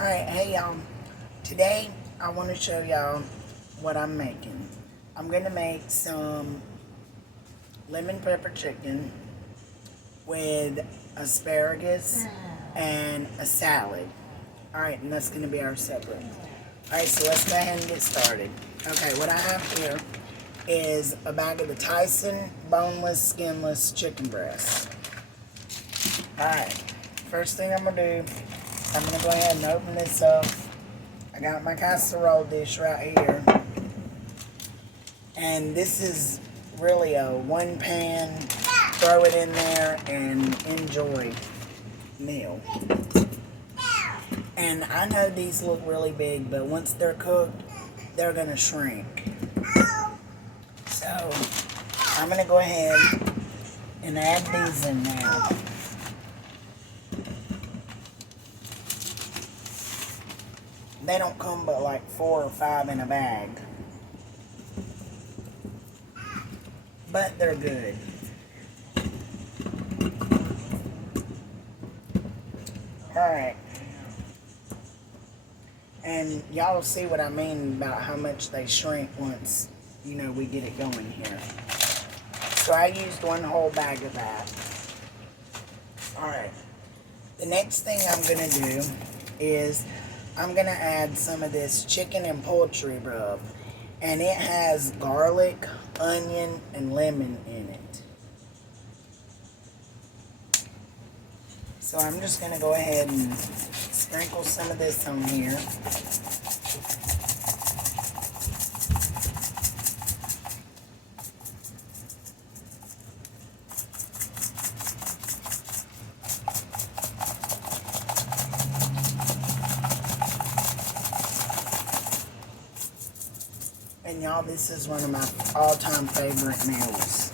Alright, hey y'all. Today I want to show y'all what I'm making. I'm going to make some lemon pepper chicken with asparagus and a salad. Alright, and that's going to be our supper. Alright, so let's go ahead and get started. Okay, what I have here is a bag of the Tyson boneless, skinless chicken breast. Alright, first thing I'm going to do, I'm going to go ahead and open this up. I got my casserole dish right here. And this is really a one pan, throw it in there and enjoy meal. And I know these look really big, but once they're cooked, they're going to shrink. So, I'm going to go ahead and add these in now. They don't come but like 4 or 5 in a bag. But they're good. Alright. And y'all will see what I mean about how much they shrink once, you know, we get it going here. So I used 1 whole bag of that. Alright. The next thing I'm going to do is I'm going to add some of this chicken and poultry rub. And it has garlic, onion, and lemon in it. So I'm just going to go ahead and sprinkle some of this on here. And y'all, this is one of my all-time favorite meals.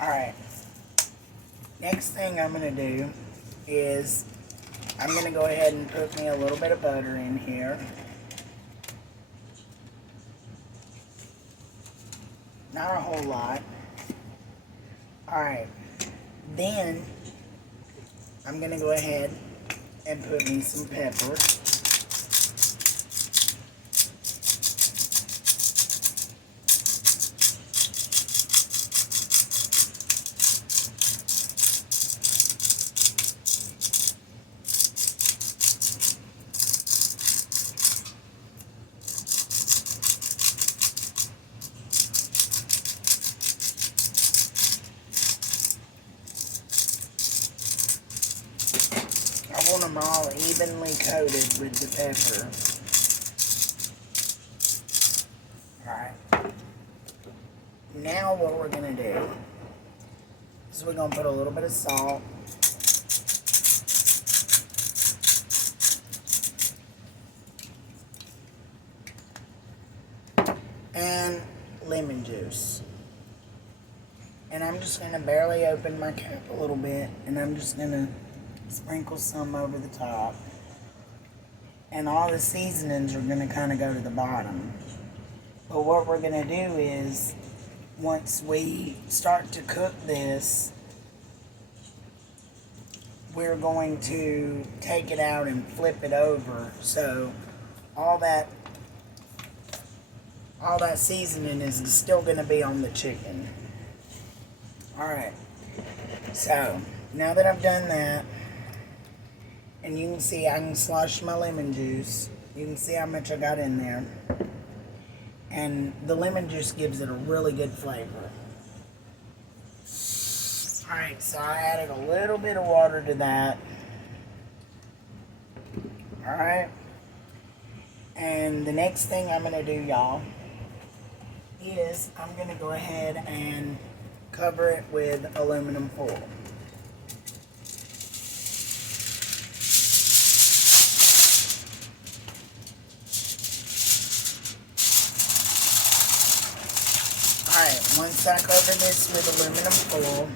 Alright. Next thing I'm going to do is I'm going to go ahead and put me a little bit of butter in here. Not a whole lot. Alright. Then I'm going to go ahead and put me some pepper. I want them all evenly coated with the pepper. Alright. Now what we're going to do is we're going to put a little bit of salt. And lemon juice. And I'm just going to barely open my cap a little bit. And I'm just going to sprinkle some over the top. And all the seasonings are going to kind of go to the bottom. But what we're going to do is, once we start to cook this, we're going to take it out and flip it over. So all that seasoning is still going to be on the chicken. Alright. So, now that I've done that, and you can see I can slosh my lemon juice. You can see how much I got in there. And the lemon juice gives it a really good flavor. Alright, so I added a little bit of water to that. Alright. And the next thing I'm going to do, y'all, is I'm going to go ahead and cover it with aluminum foil. Alright, once I cover this with aluminum foil,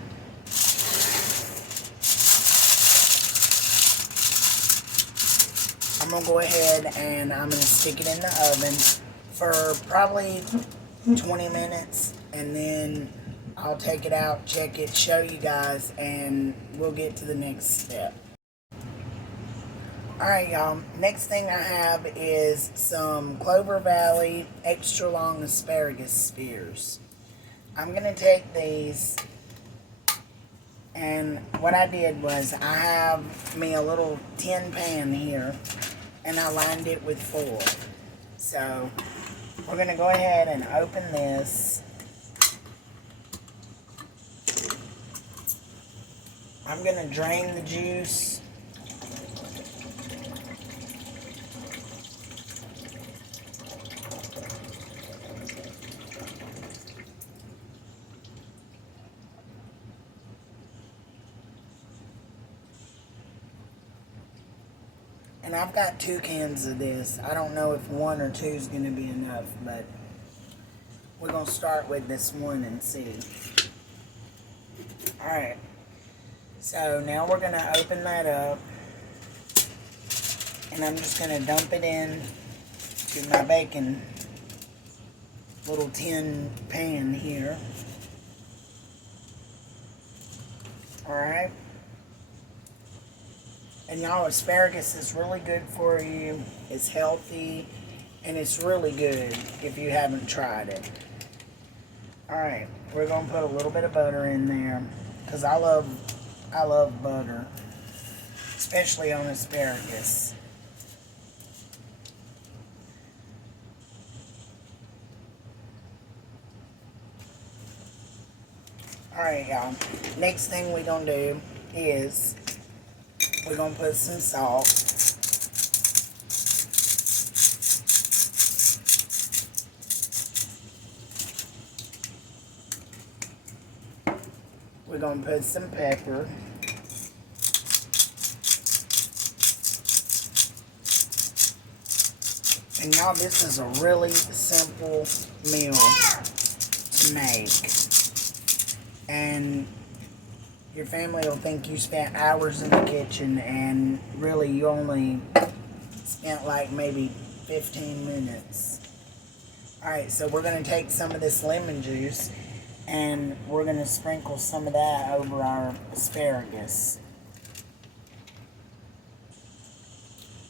I'm going to go ahead and I'm going to stick it in the oven for probably 20 minutes, and then I'll take it out, check it, show you guys, and we'll get to the next step. Alright, y'all. Next thing I have is some Clover Valley extra long asparagus spears. I'm going to take these, and what I did was I have me a little tin pan here, and I lined it with foil. So we're going to go ahead and open this. I'm going to drain the juice. And I've got 2 cans of this. I don't know if 1 or 2 is going to be enough, but we're going to start with this one and see. Alright. So now we're going to open that up. And I'm just going to dump it in to my bacon little tin pan here. Alright. And y'all, asparagus is really good for you. It's healthy. And it's really good if you haven't tried it. Alright, we're going to put a little bit of butter in there. Because I love butter. Especially on asparagus. Alright, y'all. Next thing we're going to do is we're going to put some salt. We're going to put some pepper. And y'all, this is a really simple meal to make. And your family will think you spent hours in the kitchen, and really you only spent like maybe 15 minutes. Alright, so we're going to take some of this lemon juice and we're going to sprinkle some of that over our asparagus.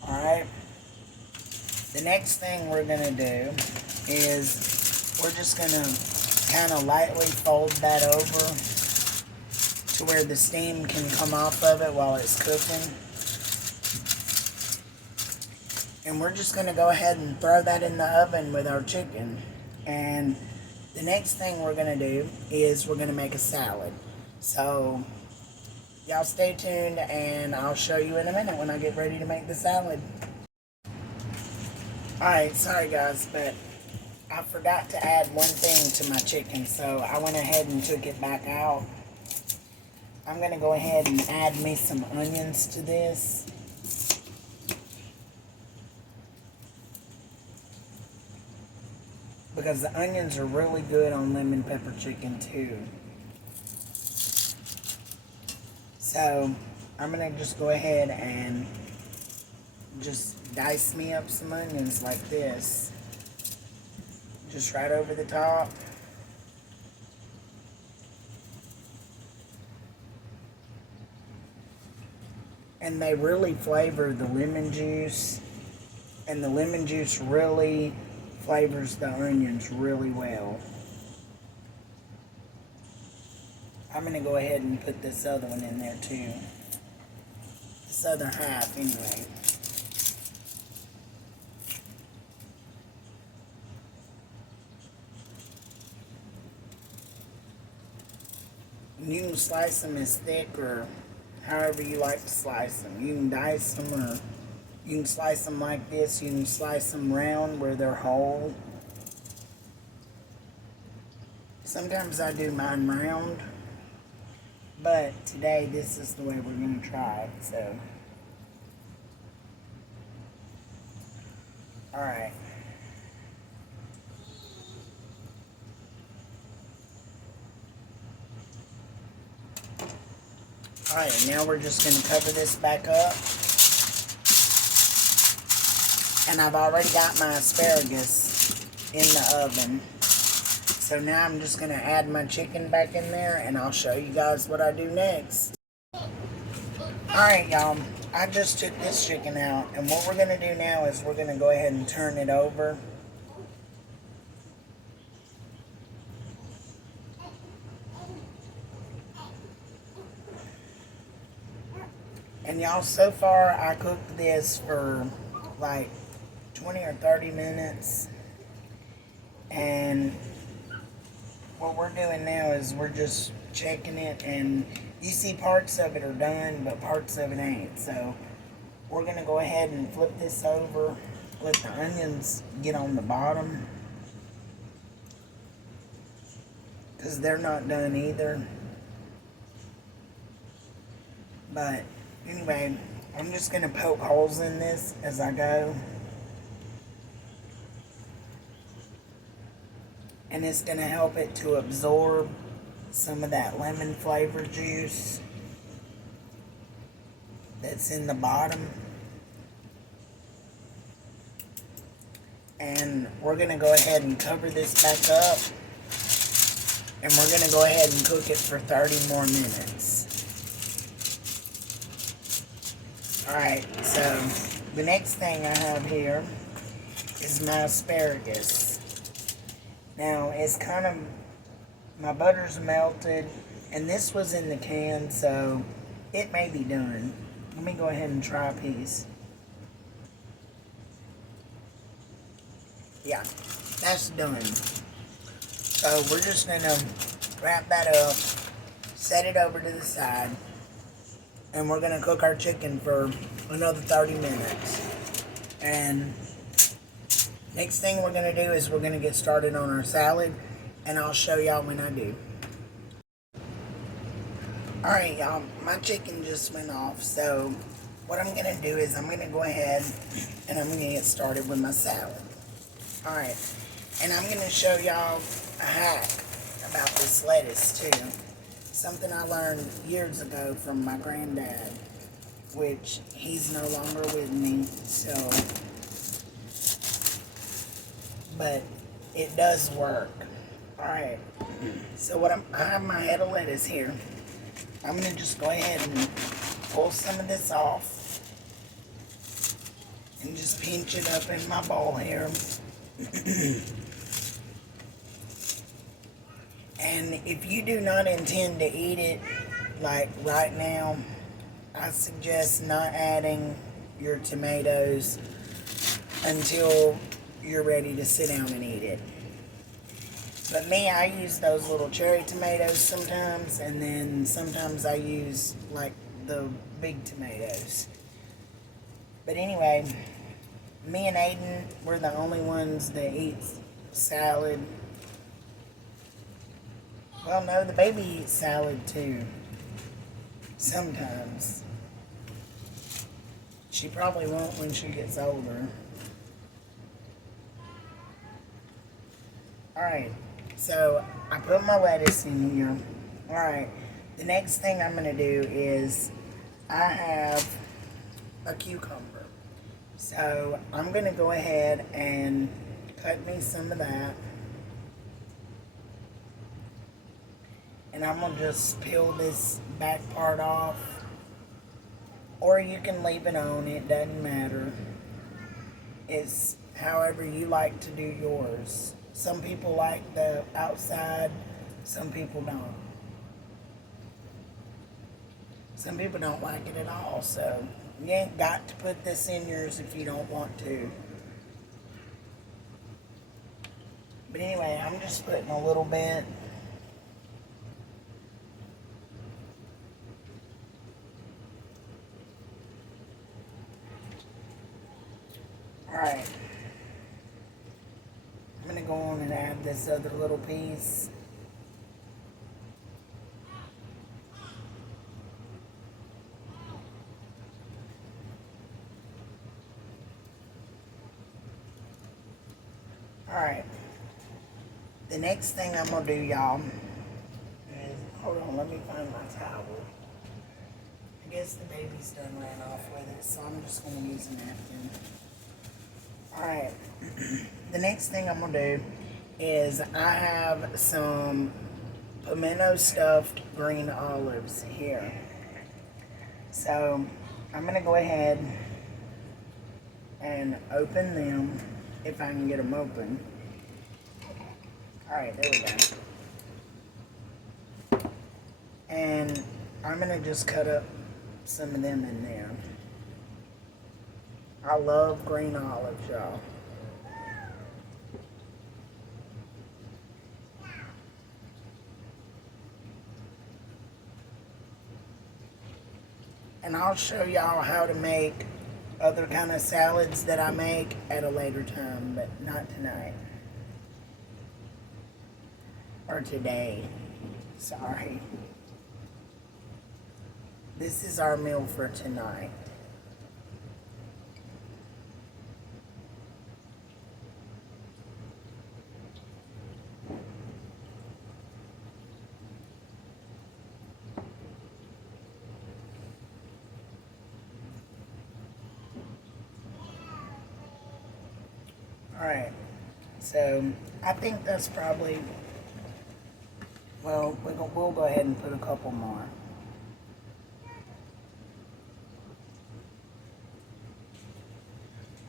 Alright, the next thing we're going to do is we're just going to kind of lightly fold that over to where the steam can come off of it while it's cooking. And we're just going to go ahead and throw that in the oven with our chicken. And the next thing we're going to do is we're going to make a salad. So y'all stay tuned and I'll show you in a minute when I get ready to make the salad. Alright, sorry guys, but I forgot to add one thing to my chicken, so I went ahead and took it back out. I'm going to go ahead and add me some onions to this. Because the onions are really good on lemon pepper chicken too. So I'm going to just go ahead and just dice me up some onions like this. Just right over the top. And they really flavor the lemon juice. And the lemon juice really flavors the onions really well. I'm going to go ahead and put this other one in there too. This other half anyway. You can slice them as thick or however you like to slice them. You can dice them, or you can slice them like this. You can slice them round where they're whole. Sometimes I do mine round, but today this is the way we're going to try it. So, alright. Alright, now we're just going to cover this back up. And I've already got my asparagus in the oven. So now I'm just going to add my chicken back in there, and I'll show you guys what I do next. Alright, y'all. I just took this chicken out, and what we're going to do now is we're going to go ahead and turn it over. And y'all, so far I cooked this for like 20 or 30 minutes. And what we're doing now is we're just checking it, and you see parts of it are done, but parts of it ain't. So we're going to go ahead and flip this over, let the onions get on the bottom, because they're not done either. But anyway, I'm just going to poke holes in this as I go. And it's going to help it to absorb some of that lemon flavor juice that's in the bottom. And we're going to go ahead and cover this back up. And we're going to go ahead and cook it for 30 more minutes. Alright, so the next thing I have here is my asparagus. Now, it's kind of, my butter's melted, and this was in the can, so it may be done. Let me go ahead and try a piece. Yeah, that's done. So we're just going to wrap that up, set it over to the side, and we're going to cook our chicken for another 30 minutes. And next thing we're going to do is we're going to get started on our salad, and I'll show y'all when I do. Alright, y'all, my chicken just went off, so what I'm going to do is I'm going to go ahead and I'm going to get started with my salad. Alright, and I'm going to show y'all a hack about this lettuce too. Something I learned years ago from my granddad, which he's no longer with me, so, but it does work. Alright, so I have my head of lettuce here. I'm going to just go ahead and pull some of this off and just pinch it up in my bowl here. And if you do not intend to eat it, like right now, I suggest not adding your tomatoes until you're ready to sit down and eat it. But me, I use those little cherry tomatoes sometimes, and then sometimes I use like the big tomatoes. But anyway, me and Aiden, we're the only ones that eat salad. Well, no, the baby eats salad too. Sometimes. She probably won't when she gets older. Alright, so I put my lettuce in here. Alright, the next thing I'm going to do is I have a cucumber. So I'm going to go ahead and cut me some of that. And I'm going to just peel this back part off. Or you can leave it on, it doesn't matter. It's however you like to do yours. Some people like the outside, some people don't. Some people don't like it at all, so you ain't got to put this in yours if you don't want to. But anyway, I'm just putting a little bit. Alright. I'm going to go on and add this other little piece. Alright. The next thing I'm going to do, y'all, is, hold on, let me find my towel. I guess the baby's done ran off with it, so I'm just going to use a napkin. Alright. The next thing I'm going to do is I have some pimento stuffed green olives here. So I'm going to go ahead and open them if I can get them open. Alright, there we go. And I'm going to just cut up some of them in there. I love green olives, y'all. And I'll show y'all how to make other kind of salads that I make at a later time, but not tonight. Or today. Sorry. This is our meal for tonight. Alright, so I think that's probably, well, we'll go ahead and put a couple more.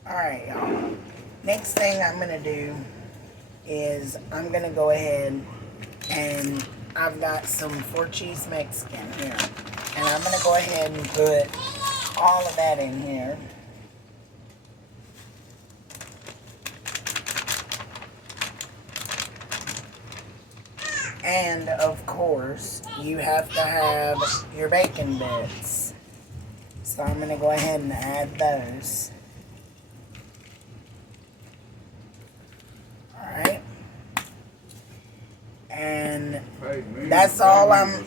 Alright, y'all. Next thing I'm going to do is I'm going to go ahead and I've got some 4-cheese Mexican here. And I'm going to go ahead and put all of that in here. And, of course, you have to have your bacon bits. So I'm going to go ahead and add those. Alright. And that's all I'm...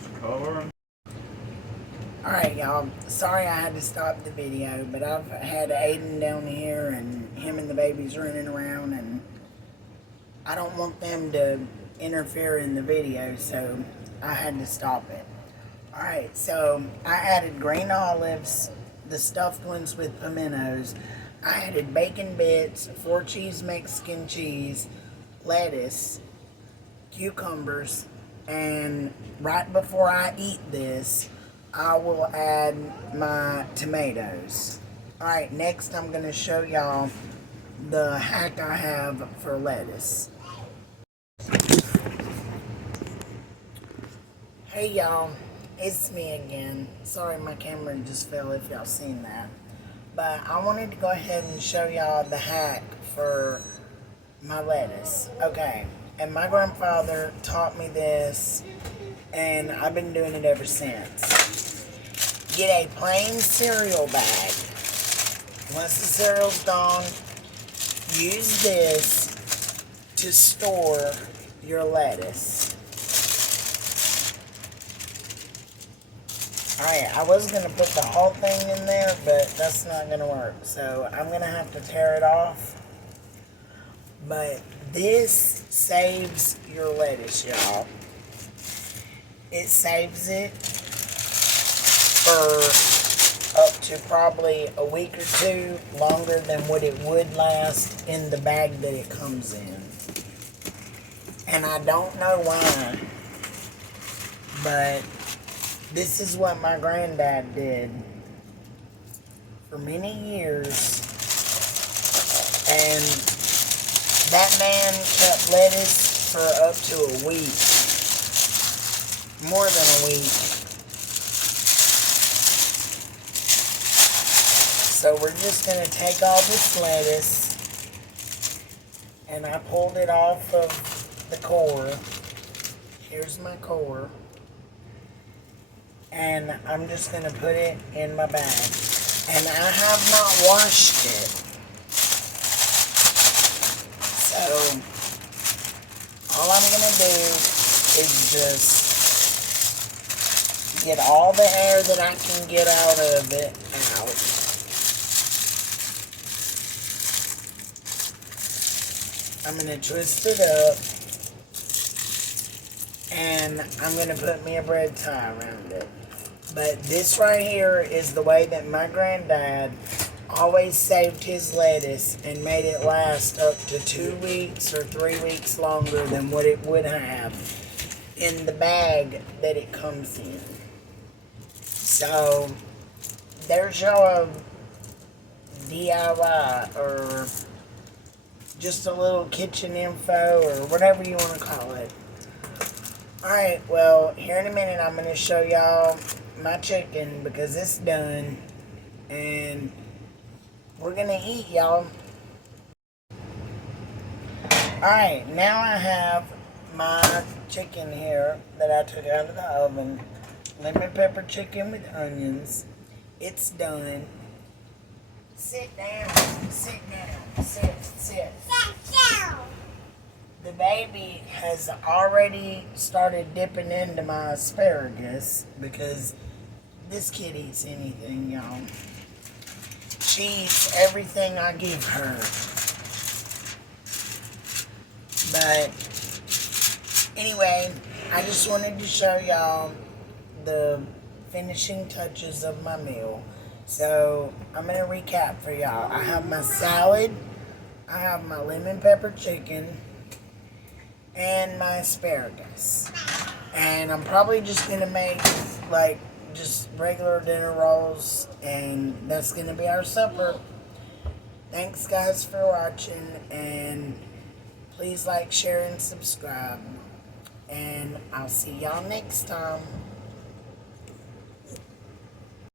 Alright, y'all. Sorry I had to stop the video, but I've had Aiden down here and him and the babies running around, and I don't want them to interfere in the video, so I had to stop it. Alright, so I added green olives, the stuffed ones with pimentos. I added bacon bits, 4-cheese Mexican cheese, lettuce, cucumbers, and right before I eat this, I will add my tomatoes. Alright, next I'm going to show y'all the hack I have for lettuce. Hey y'all, it's me again. Sorry my camera just fell if y'all seen that. But I wanted to go ahead and show y'all the hack for my lettuce. Okay, and my grandfather taught me this and I've been doing it ever since. Get a plain cereal bag. Once the cereal's gone, use this to store your lettuce. Alright, I was going to put the whole thing in there, but that's not going to work. So I'm going to have to tear it off. But this saves your lettuce, y'all. It saves it for up to probably a week or two longer than what it would last in the bag that it comes in. And I don't know why, but this is what my granddad did for many years, and that man kept lettuce for up to a week, more than a week. So we're just going to take all this lettuce, and I pulled it off of the core. Here's my core. And I'm just going to put it in my bag. And I have not washed it. So, all I'm going to do is just get all the air that I can get out of it out. I'm going to twist it up. And I'm going to put me a bread tie around it. But this right here is the way that my granddad always saved his lettuce and made it last up to 2 weeks or 3 weeks longer than what it would have in the bag that it comes in. So there's your DIY, or just a little kitchen info, or whatever you want to call it. Alright, well, here in a minute I'm going to show y'all my chicken because it's done. And we're going to eat, y'all. Alright, now I have my chicken here that I took out of the oven. Lemon pepper chicken with onions. It's done. Sit down. Sit down. Sit. Sit down. The baby has already started dipping into my asparagus because this kid eats anything, y'all. She eats everything I give her. But anyway, I just wanted to show y'all the finishing touches of my meal. So I'm going to recap for y'all. I have my salad, I have my lemon pepper chicken, and my asparagus. And I'm probably just going to make like just regular dinner rolls, and that's going to be our supper. Thanks guys for watching, and please like, share, and subscribe. And I'll see y'all next time.